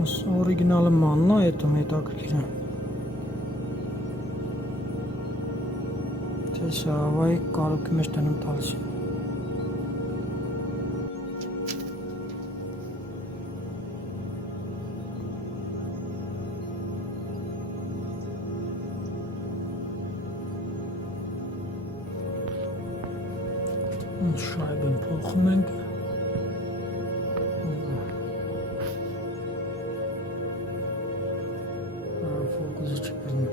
Օրիգինալը մանն է, հետո հետաքրքիր է։ Թե սա ավայ կարոքի մեջ տնում տալիս։ Շայբին փոխում ենք։ Ֆոկուսը չպրնում։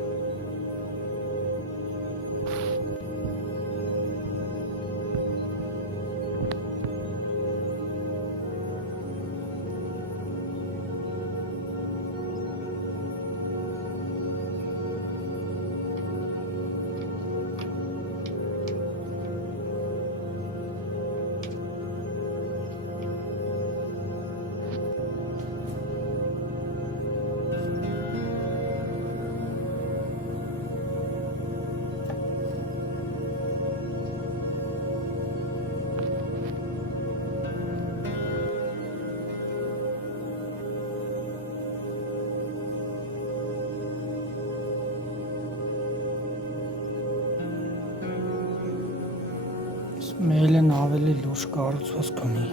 Մելն ավելի լուրջ կառուցվածք ունի։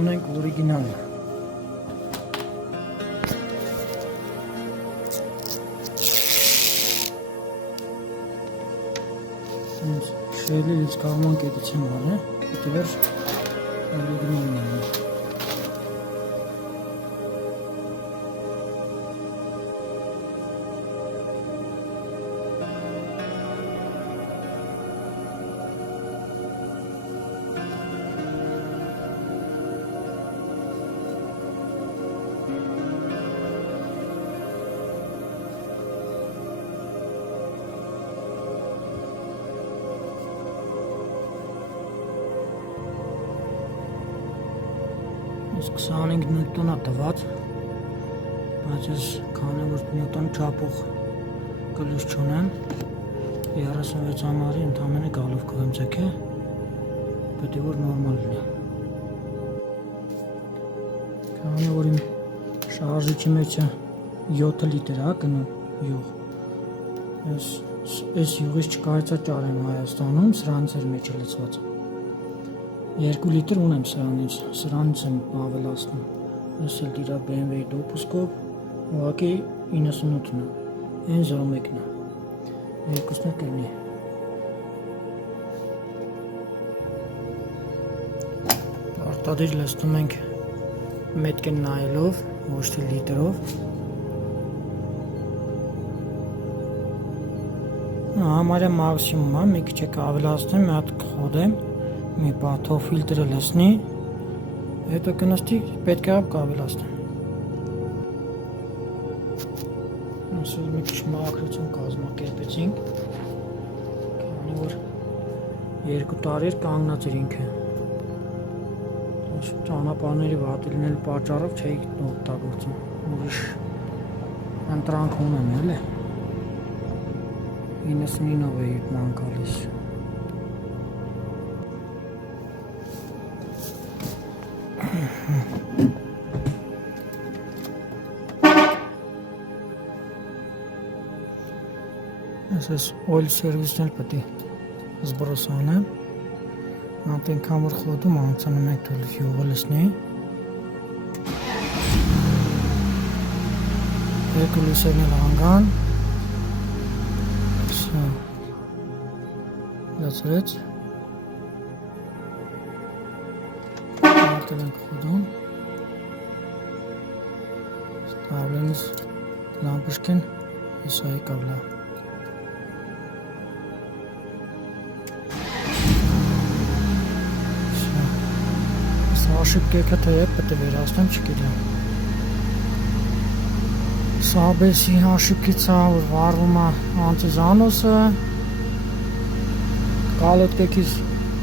Ունենք օրիգինալը։ Շելի ես կարող եմ կետից եմ արել, հետո որ օրիգինալն է։ Ես 25 նյուտոն է տված, բայց ես քանի որ նյուտոն չափող կլուս չունեմ, 36 ամառի ընդամենը գալով կվեմ ձեքը, պետք է որ նորմալ լինի։ Քանի որ իմ շարժիչի մեջը 7 լիտր է գնում յուղ, ես յուղից չկարծա ճարեմ Հայաստանում, սրանից էր մեջը լծված։ 2 լիտր ունեմ սրանից եմ ավելացնում, ես էլ դիրա BMW-ի դոպուսկով, ուղղակի 98-ն է, այն 01-ն է, երկուսն է կենի։ Արտադիր լստում ենք մետքեն նայելով, ոչ թե լիտրով։ Համարյա մաքսիմում է, մի քիչ եք ավելացնեմ, մի հատ խոդեմ, մի բաթով ֆիլտրը լսնի, հետո կնստի, պետք է ավելացնեմ։ Ասել մի քիչ մաքրություն կազմակերպեցինք, քանի որ 2 տարի էր կանգնած էր ինքը։ ճանապարհների վատ լինելու պատճառով չէի օգտագործում։ Ուրիշ ընտրանք ունեմ էլի։ 99-ով էի ման գալիս։ Այս oil service-ն էլ պետք է զբոսանեմ։ Այնքան որ խոդում անցնում եք թույլ յուղը լսնի։ Երկու լույսերն էլ հանգան։ Սա լացրեց։ Արտել ենք խոդում։ Ստավլենից լամպուշկեն հեսա եկավ լավ։ Աշիպ կեքը թե պետք է վերացնեմ, չգիտեմ։ Սա բեսի աշիպքից է, որ վառվում է անտիզանոսը։ Կալոտ կեքից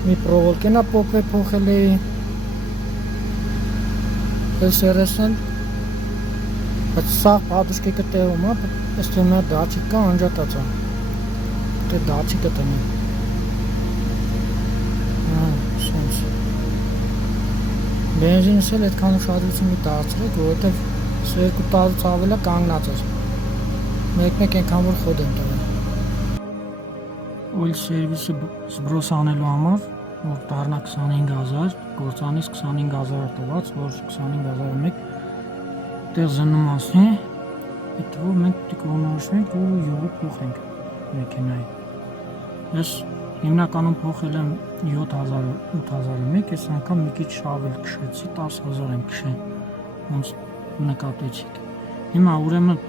մի պրովոլկենա փոխվել փոխել էի։ Ես երեսն բայց սա պատուշկեկը տեղում է, ըստ ումա դաչիկա անջատած է։ Դե դաչիկը տնի։ Սոնց։ Բենզինս էլ այդքան ուշադրություն մի դարձրեք, որովհետև սա 2 տարուց ավել է կանգնած էր։ Մեկ-մեկ այնքան որ խոդ եմ տվել։ Oil service-ը զբրոս անելու համար, որ դառնա 25000, գործանից 25000 տված, որ 25000-ը մեկ տեղ զննում ասնի, այդ որ մենք պետք է որոշենք, որ յուղը փոխենք մեքենայի։ Ես հիմնականում փոխել եմ 7000-ը 8001, այս անգամ մի քիչ ավել քշեցի, 10000 եմ քշել, ոնց նկատեցիք։ Հիմա ուրեմն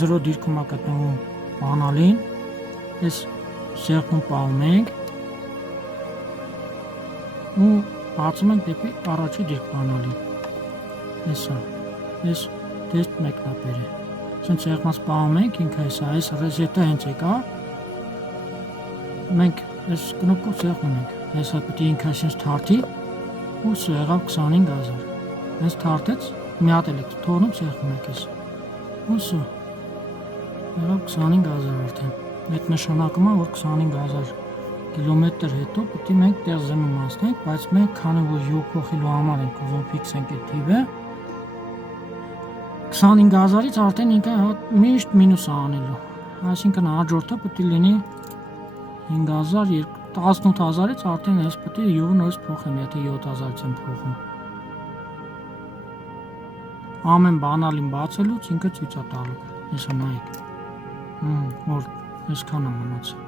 0 դիրքում է գտնվում բանալին, այս սեղքում պահում ենք ու բացում ենք դեպի առաջի դիրք բանալին։ Հեսա, ես դեստ մեկնապեր է։ Սենց սեղմած պահում ենք, ինքը հեսա, այս ռեզետը հենց եկա, մենք այս կնոպկով սեղմում ենք, հեսա պետք է ինքը այսինց թարդի ու սա եղավ 25000, հենց թարդեց, մի հատ էլ եք թողնում սեղմում եք ես, ու սա եղավ 25000 արդեն, այդ նշանակում է, որ 25000 կիլոմետր հետո պետք է մենք տեղ զնում ասնենք, բայց մենք քանի որ յուղ փոխելու համար ենք ուզում ֆիքսենք այդ թիվը, 25000-ից արդեն ինքը միշտ մինուս անելու, այսինքն հաջորդը պետք է լինի 5000, 18000-ից արդեն ես պետք է յուղը նորից փոխեմ, եթե 7000-ից եմ փոխում։ Ամեն բանալին բացելուց ինքը ցույց է տալու, հեսա նայեք, որ այսքան է մնացել։